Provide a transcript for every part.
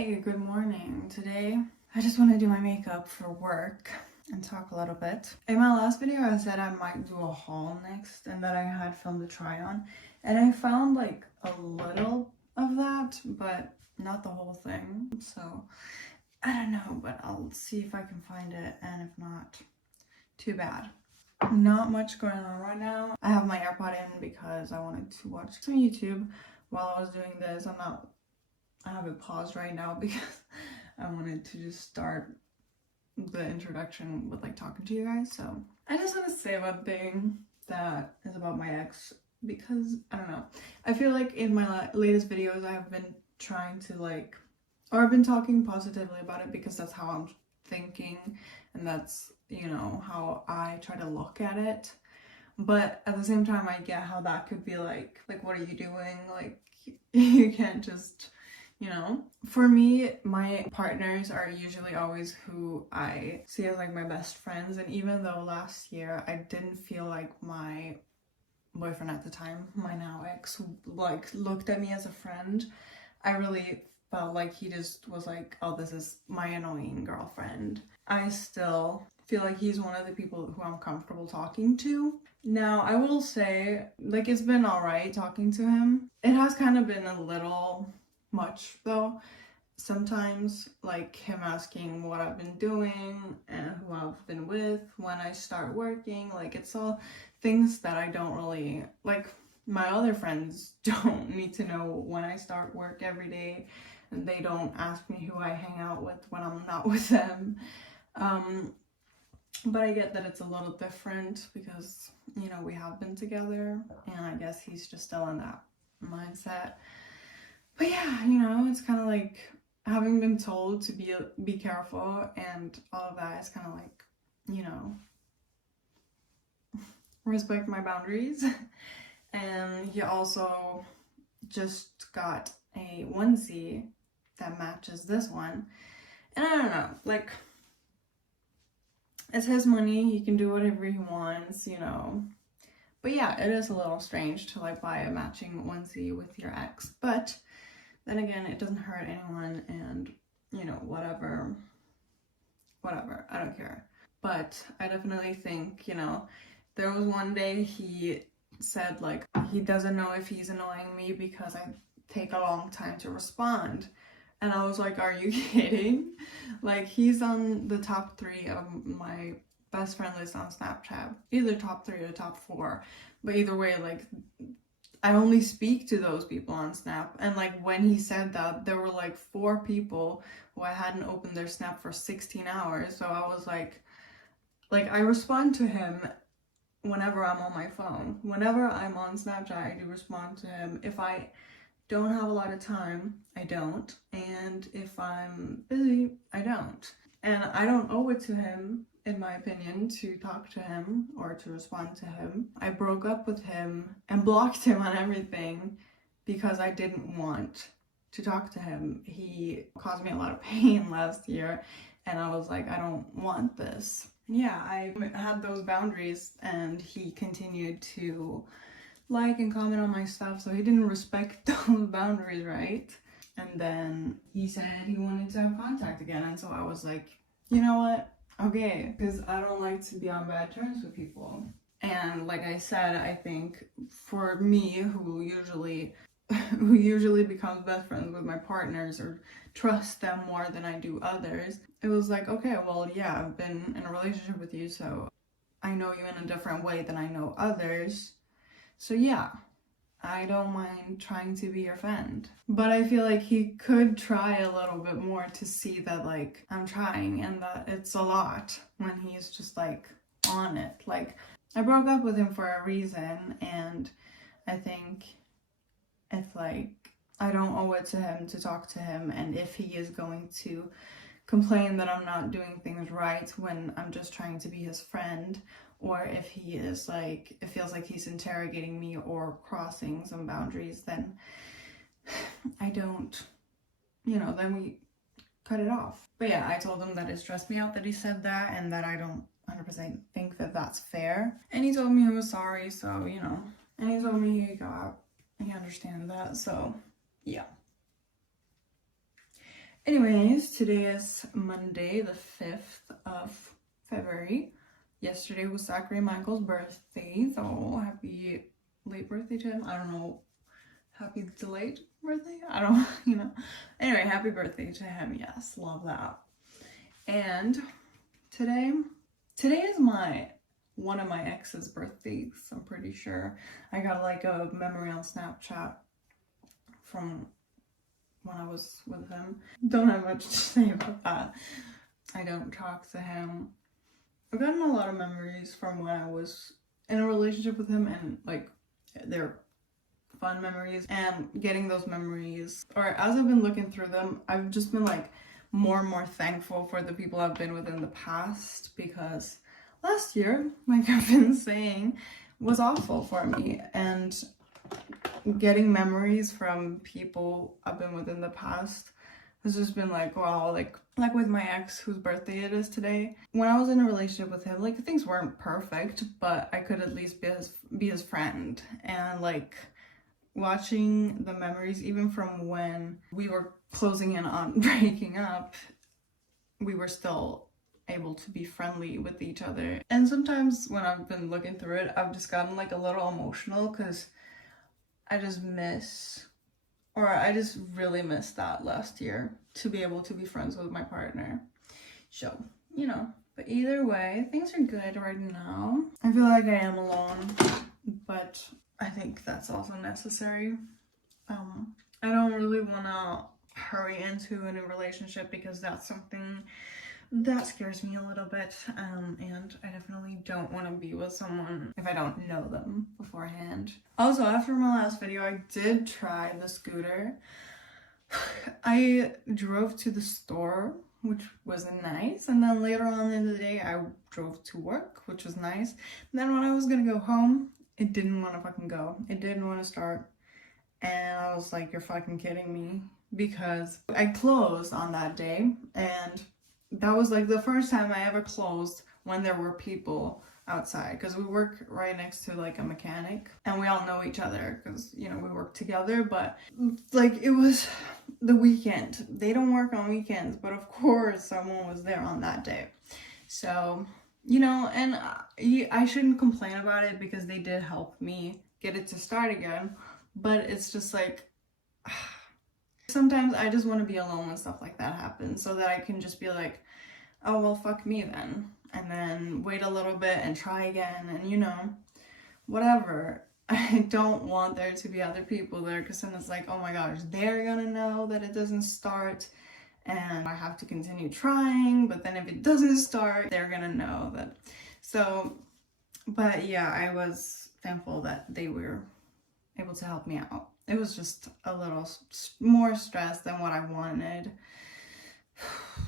Hey, good morning. Today, I just want to do my makeup for work and talk a little bit. In my last video, I said I might do a haul next and that I had filmed a try on. And I found like a little of that, but not the whole thing. So, I don't know, but I'll see if I can find it. And if not, too bad. Not much going on right now. I have my AirPod in because I wanted to watch some YouTube while I was doing this. I have it paused right now because I wanted to just start the introduction with like talking to you guys. So I just want to say one thing that is about my ex because I don't know. I feel like in my latest videos I have been trying to or I've been talking positively about it because that's how I'm thinking and that's, how I try to look at it. But at the same time I get how that could be like what are you doing? Like you can't just for me, my partners are usually always who I see as like my best friends. And even though last year I didn't feel like my boyfriend at the time, my now ex, looked at me as a friend, I really felt like he just was like, oh, this is my annoying girlfriend. I still feel like he's one of the people who I'm comfortable talking to. Now, I will say, it's been alright talking to him. It has kind of been a little much though. Sometimes him asking what I've been doing and who I've been with when I start working, it's all things that I don't really my other friends don't need to know when I start work every day, and they don't ask me who I hang out with when I'm not with them. But I get that it's a little different because we have been together, and I guess he's just still in that mindset. But yeah, it's kind of like having been told to be careful and all of that is kind of respect my boundaries. And he also just got a onesie that matches this one. And I don't know, it's his money, he can do whatever he wants, But yeah, it is a little strange to buy a matching onesie with your ex, but then again, it doesn't hurt anyone, and whatever, I don't care. But I definitely think, there was one day he said he doesn't know if he's annoying me because I take a long time to respond. And I was like, are you kidding? He's on the top 3 of my best friend list on Snapchat, either top 3 or top 4, but either way, I only speak to those people on Snap. And when he said that, there were 4 people who I hadn't opened their Snap for 16 hours. So I was I respond to him whenever I'm on my phone. Whenever I'm on Snapchat, I do respond to him. If I don't have a lot of time, I don't. And if I'm busy, I don't. And I don't owe it to him, in my opinion, to talk to him or to respond to him. I broke up with him and blocked him on everything because I didn't want to talk to him. He caused me a lot of pain last year, and I was like, I don't want this. Yeah, I had those boundaries, and he continued to and comment on my stuff, so he didn't respect those boundaries, right? And then he said he wanted to have contact again, and so I was like, you know what? Okay, because I don't like to be on bad terms with people. And like I said, I think for me, who usually becomes best friends with my partners or trust them more than I do others, it was like, okay, well, yeah, I've been in a relationship with you, so I know you in a different way than I know others. So yeah, I don't mind trying to be your friend. But I feel like he could try a little bit more to see that I'm trying and that it's a lot when he's just on it. I broke up with him for a reason, and I think it's I don't owe it to him to talk to him, and if he is going to complain that I'm not doing things right when I'm just trying to be his friend, or if he is it feels like he's interrogating me or crossing some boundaries, then I don't, then we cut it off. But yeah, I told him that it stressed me out that he said that and that I don't 100% think that that's fair. And he told me he was sorry, so, and he told me he understands that, so yeah. Anyways, today is Monday, the 5th of February. Yesterday was Zachary Michael's birthday, so happy late birthday to him. I don't know, happy delayed birthday? I don't, Anyway, happy birthday to him, yes, love that. And today is one of my ex's birthdays, I'm pretty sure. I got like a memory on Snapchat from when I was with him. Don't have much to say about that. I don't talk to him. I've gotten a lot of memories from when I was in a relationship with him, and like they're fun memories, and getting those memories, or as I've been looking through them, I've just been like more and more thankful for the people I've been with in the past, because last year, like I've been saying, was awful for me, and getting memories from people I've been with in the past has just been like, wow, like with my ex whose birthday it is today. When I was in a relationship with him, like things weren't perfect, but I could at least be his friend. And like watching the memories, even from when we were closing in on breaking up, we were still able to be friendly with each other. And sometimes when I've been looking through it, I've just gotten like a little emotional, because I just really missed that last year, to be able to be friends with my partner. So, but either way, things are good right now. I feel like I am alone, but I think that's also necessary. I don't really want to hurry into a new relationship, because that's something that scares me a little bit, and I definitely don't want to be with someone if I don't know them beforehand. Also, after my last video, I did try the scooter. I drove to the store, which was nice, and then later on in the day, I drove to work, which was nice. And then when I was gonna go home, it didn't want to fucking go. It didn't want to start, and I was like, you're fucking kidding me, because I closed on that day, and that was like the first time I ever closed when there were people outside, because we work right next to like a mechanic, and we all know each other because we work together. But like it was the weekend, they don't work on weekends, but of course someone was there on that day. So and I shouldn't complain about it, because they did help me get it to start again. But it's just like sometimes I just want to be alone when stuff like that happens, so that I can just be like, oh, well, fuck me then. And then wait a little bit and try again, and whatever. I don't want there to be other people there, because then it's like, oh my gosh, they're gonna know that it doesn't start, and I have to continue trying, but then if it doesn't start, they're gonna know that. So, but yeah, I was thankful that they were able to help me out. It was just a little more stress than what I wanted.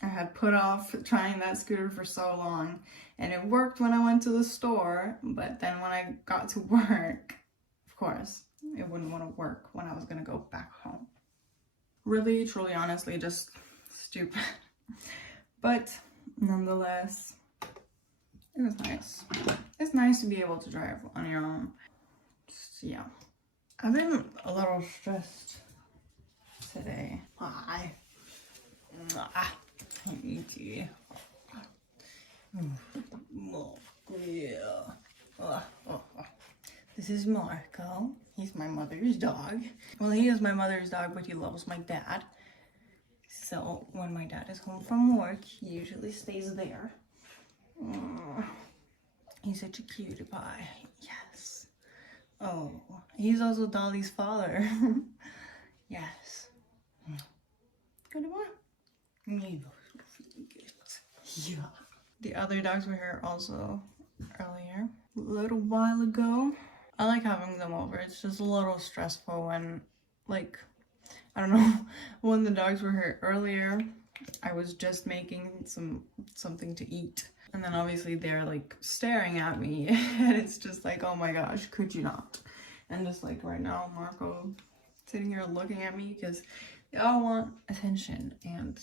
I had put off trying that scooter for so long, and it worked when I went to the store, but then when I got to work, of course, it wouldn't want to work when I was going to go back home. Really, truly, honestly, just stupid. But nonetheless, it was nice. It's nice to be able to drive on your own. Just, yeah. I've been a little stressed today. Hi. I need you. This is Marco. He's my mother's dog. Well, he is my mother's dog, but he loves my dad. So when my dad is home from work, he usually stays there. He's such a cutie pie. Yes. Oh, he's also Dolly's father. Yes. Good boy. Yeah. The other dogs were here also earlier, a little while ago. I like having them over. It's just a little stressful when, like, I don't know, when the dogs were here earlier, I was just making something to eat. And then obviously they're like staring at me, and it's just like, oh my gosh, could you not? And just like right now, Marco sitting here looking at me, because they all want attention, and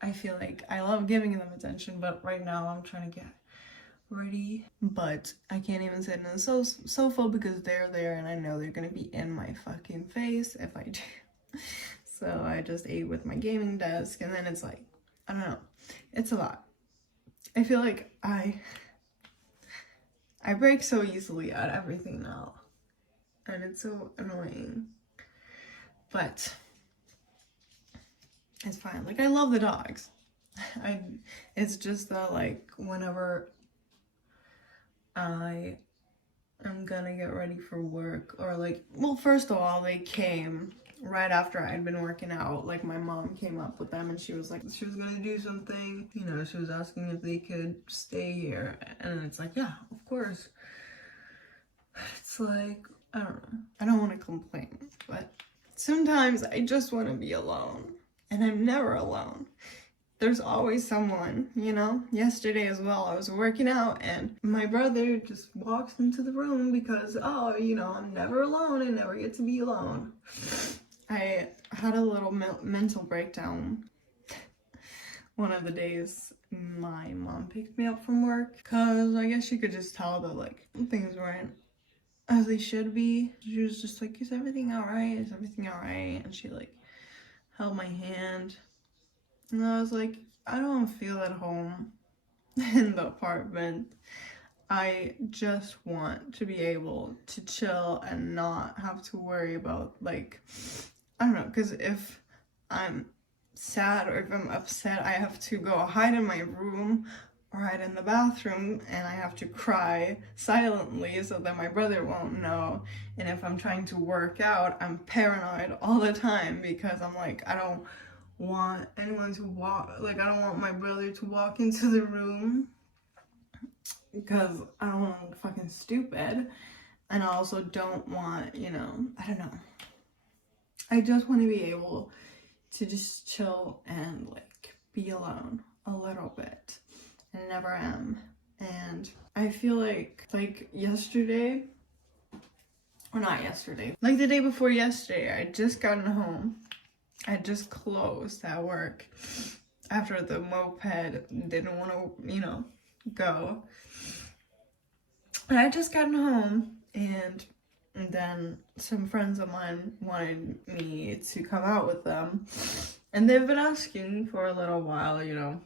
I feel like I love giving them attention, but right now I'm trying to get ready, but I can't even sit in the sofa because they're there, and I know they're gonna be in my fucking face if I do. So I just ate with my gaming desk, and then it's like, I don't know, it's a lot. I feel like I break so easily at everything now, and it's so annoying, but it's fine. Like, I love the dogs. It's just that, like, whenever I am gonna get ready for work, or like, well, first of all, they came right after I'd been working out. Like, my mom came up with them, and she was like, she was gonna do something, you know, she was asking if they could stay here, and it's like, yeah, of course. It's like, I don't know, I don't want to complain, but sometimes I just want to be alone, and I'm never alone. There's always someone, you know? Yesterday as well, I was working out, and my brother just walks into the room because, oh, you know, I'm never alone. I never get to be alone. I had a little mental breakdown one of the days my mom picked me up from work, because I guess she could just tell that, like, things weren't as they should be. She was just like, is everything all right? Is everything all right? And she, like, held my hand. And I was like, I don't feel at home in the apartment. I just want to be able to chill and not have to worry about, like, I don't know, because if I'm sad or if I'm upset, I have to go hide in my room or hide in the bathroom, and I have to cry silently so that my brother won't know. And if I'm trying to work out, I'm paranoid all the time because I'm like, I don't want anyone to walk, like, I don't want my brother to walk into the room because I don't want to look fucking stupid. And I also don't want, you know, I don't know, I just want to be able to just chill and, like, be alone a little bit, and I never am. And I feel like yesterday, or not yesterday, like the day before yesterday, I just gotten home. I just closed at work after the moped didn't want to, you know, go. And I just gotten home, and then some friends of mine wanted me to come out with them. And they've been asking for a little while, you know.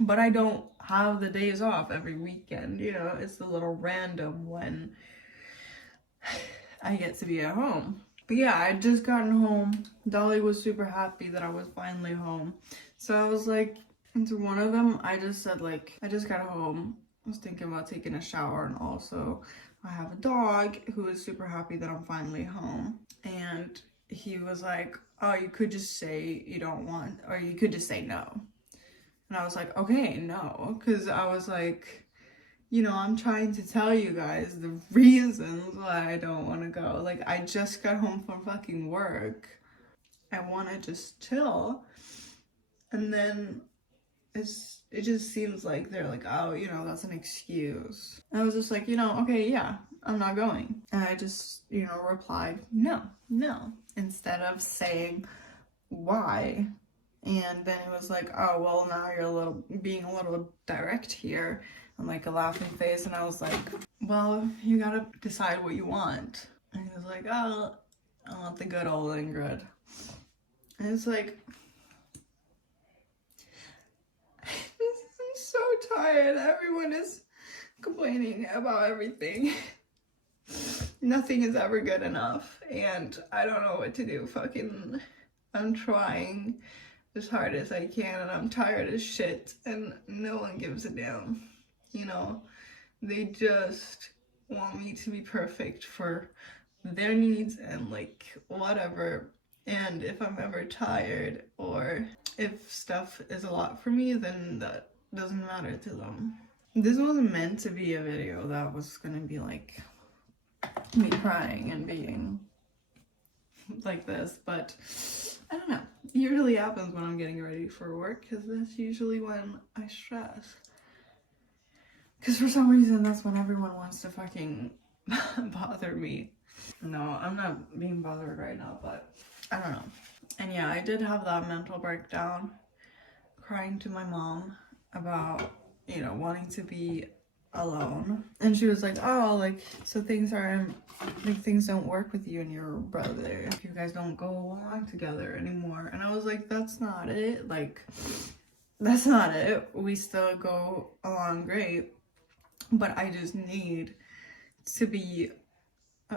But I don't have the days off every weekend, you know. It's a little random when I get to be at home. But yeah, I just gotten home. Dolly was super happy that I was finally home. So I was like, to one of them, I just said, like, I just got home. I was thinking about taking a shower, and also I have a dog who is super happy that I'm finally home. And he was like, oh, you could just say you don't want, or you could just say no. And I was like, okay, no. Because I was like, you know, I'm trying to tell you guys the reasons why I don't want to go. Like, I just got home from fucking work. I want to just chill. And then it just seems like they're like, oh, you know, that's an excuse. And I was just like, you know, okay, yeah, I'm not going. And I just, you know, replied, no, instead of saying why. And then it was like, oh, well, now you're being a little direct here. And like a laughing face, and I was like, well, you gotta decide what you want. And he was like, oh, I want the good old Ingrid. And it's like, I'm so tired. Everyone is complaining about everything. Nothing is ever good enough, and I don't know what to do. Fucking, I'm trying as hard as I can, and I'm tired as shit, and no one gives a damn. You know, they just want me to be perfect for their needs and, like, whatever. And if I'm ever tired or if stuff is a lot for me, then that doesn't matter to them. This wasn't meant to be a video that was gonna be like me crying and being like this, but I don't know. It usually happens when I'm getting ready for work, because that's usually when I stress. Because for some reason, that's when everyone wants to fucking bother me. No, I'm not being bothered right now, but I don't know. And yeah, I did have that mental breakdown, crying to my mom about, you know, wanting to be alone. And she was like, oh, like, so things are, like, things don't work with you and your brother if you guys don't go along together anymore. And I was like, that's not it. Like, that's not it. We still go along great, but I just need to be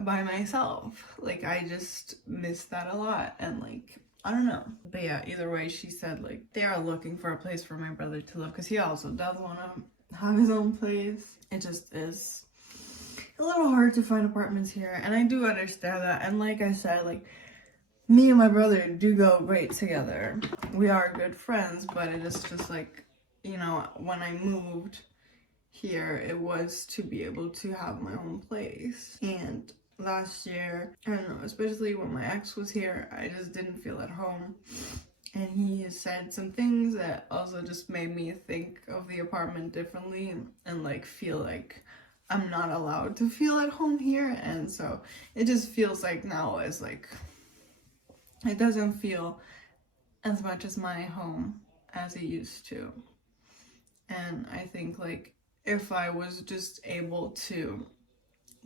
by myself. Like, I just miss that a lot. And like, I don't know. But yeah, either way, she said like they are looking for a place for my brother to live because he also does want to have his own place. It just is a little hard to find apartments here, and I do understand that. And like I said, like, me and my brother do go great together. We are good friends, but it is just like, you know, when I moved here, it was to be able to have my own place. And last year, I don't know, especially when my ex was here, I just didn't feel at home. And he said some things that also just made me think of the apartment differently and like feel like I'm not allowed to feel at home here. And so it just feels like now is like, it doesn't feel as much as my home as it used to. And I think like if I was just able to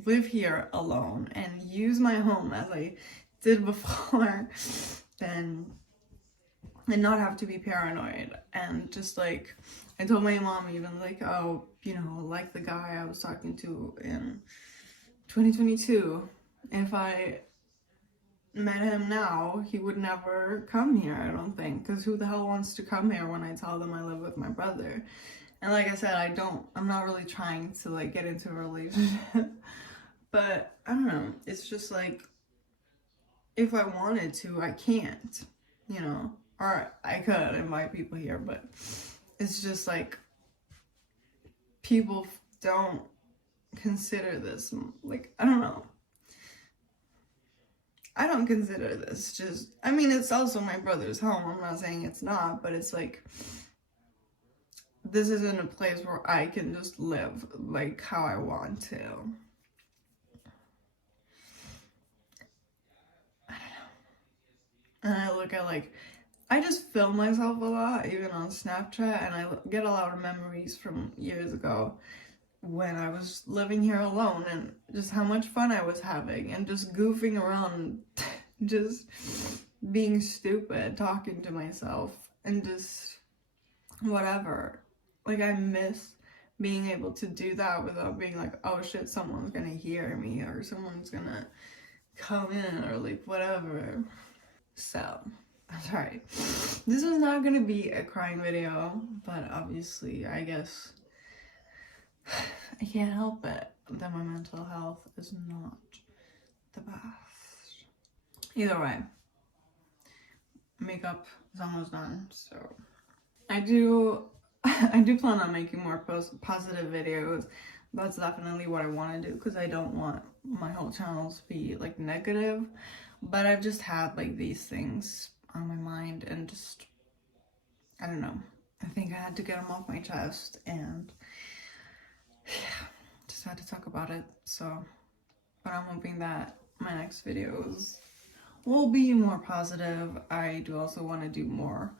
live here alone and use my home as I did before, then and not have to be paranoid. And just like I told my mom even like, oh, you know, like the guy I was talking to in 2022, if I met him now, he would never come here, I don't think, because who the hell wants to come here when I tell them I live with my brother? And like I said, I'm not really trying to like get into a relationship, but I don't know, it's just like, if I wanted to, I can't, you know, or I could invite people here, but it's just like, people don't consider this, like, I don't know. I don't consider this just, I mean, it's also my brother's home, I'm not saying it's not, but it's like, this isn't a place where I can just live like how I want to. I don't know. And I look at like, I just film myself a lot, even on Snapchat, and I get a lot of memories from years ago when I was living here alone and just how much fun I was having and just goofing around, just being stupid, talking to myself, and just whatever. Like, I miss being able to do that without being like, oh shit, someone's gonna hear me or someone's gonna come in or like whatever. So, I'm sorry. This was not gonna be a crying video, but obviously, I guess I can't help it that my mental health is not the best. Either way, makeup is almost done, so I do plan on making more positive videos. That's definitely what I want to do because I don't want my whole channel to be like negative, but I've just had like these things on my mind and just, I don't know, I think I had to get them off my chest and yeah, just had to talk about it. So, but I'm hoping that my next videos will be more positive. I do also want to do more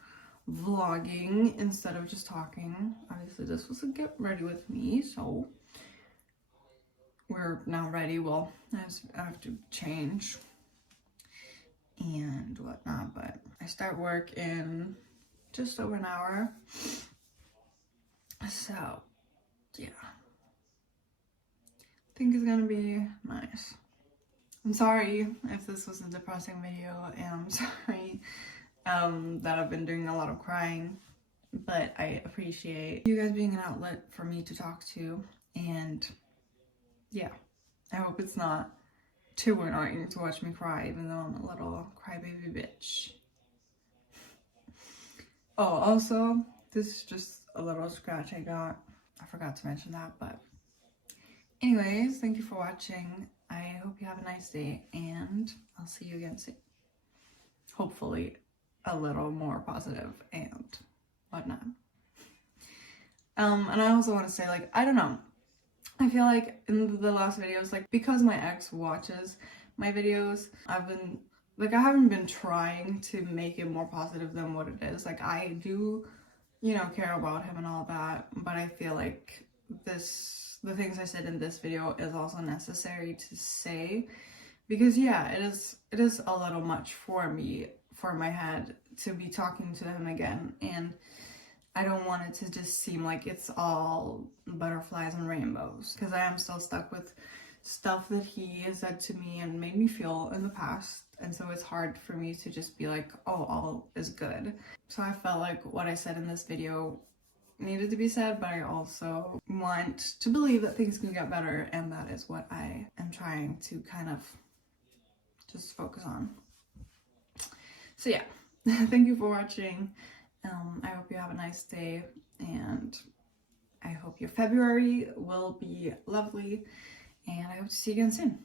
vlogging instead of just talking. Obviously this was a get ready with me, so we're now ready. Well, I have to change and whatnot, but I start work in just over an hour, so yeah, I think it's gonna be nice. I'm sorry if this was a depressing video, and I'm sorry that I've been doing a lot of crying, but I appreciate you guys being an outlet for me to talk to, and yeah, I hope it's not too annoying to watch me cry, even though I'm a little crybaby bitch. Oh, also, this is just a little scratch I got. I forgot to mention that, but anyways, thank you for watching. I hope you have a nice day, and I'll see you again soon. Hopefully a little more positive and whatnot. And I also want to say, like, I don't know, I feel like in the last videos, like, because my ex watches my videos, I haven't been trying to make it more positive than what it is. Like, I do, you know, care about him and all that, but I feel like the things I said in this video is also necessary to say, because yeah, it is a little much for me, for my head, to be talking to him again, and I don't want it to just seem like it's all butterflies and rainbows, because I am still stuck with stuff that he has said to me and made me feel in the past, and so it's hard for me to just be like, oh, all is good. So I felt like what I said in this video needed to be said, but I also want to believe that things can get better, and that is what I am trying to kind of just focus on. So yeah, thank you for watching. I hope you have a nice day, and I hope your February will be lovely, and I hope to see you again soon.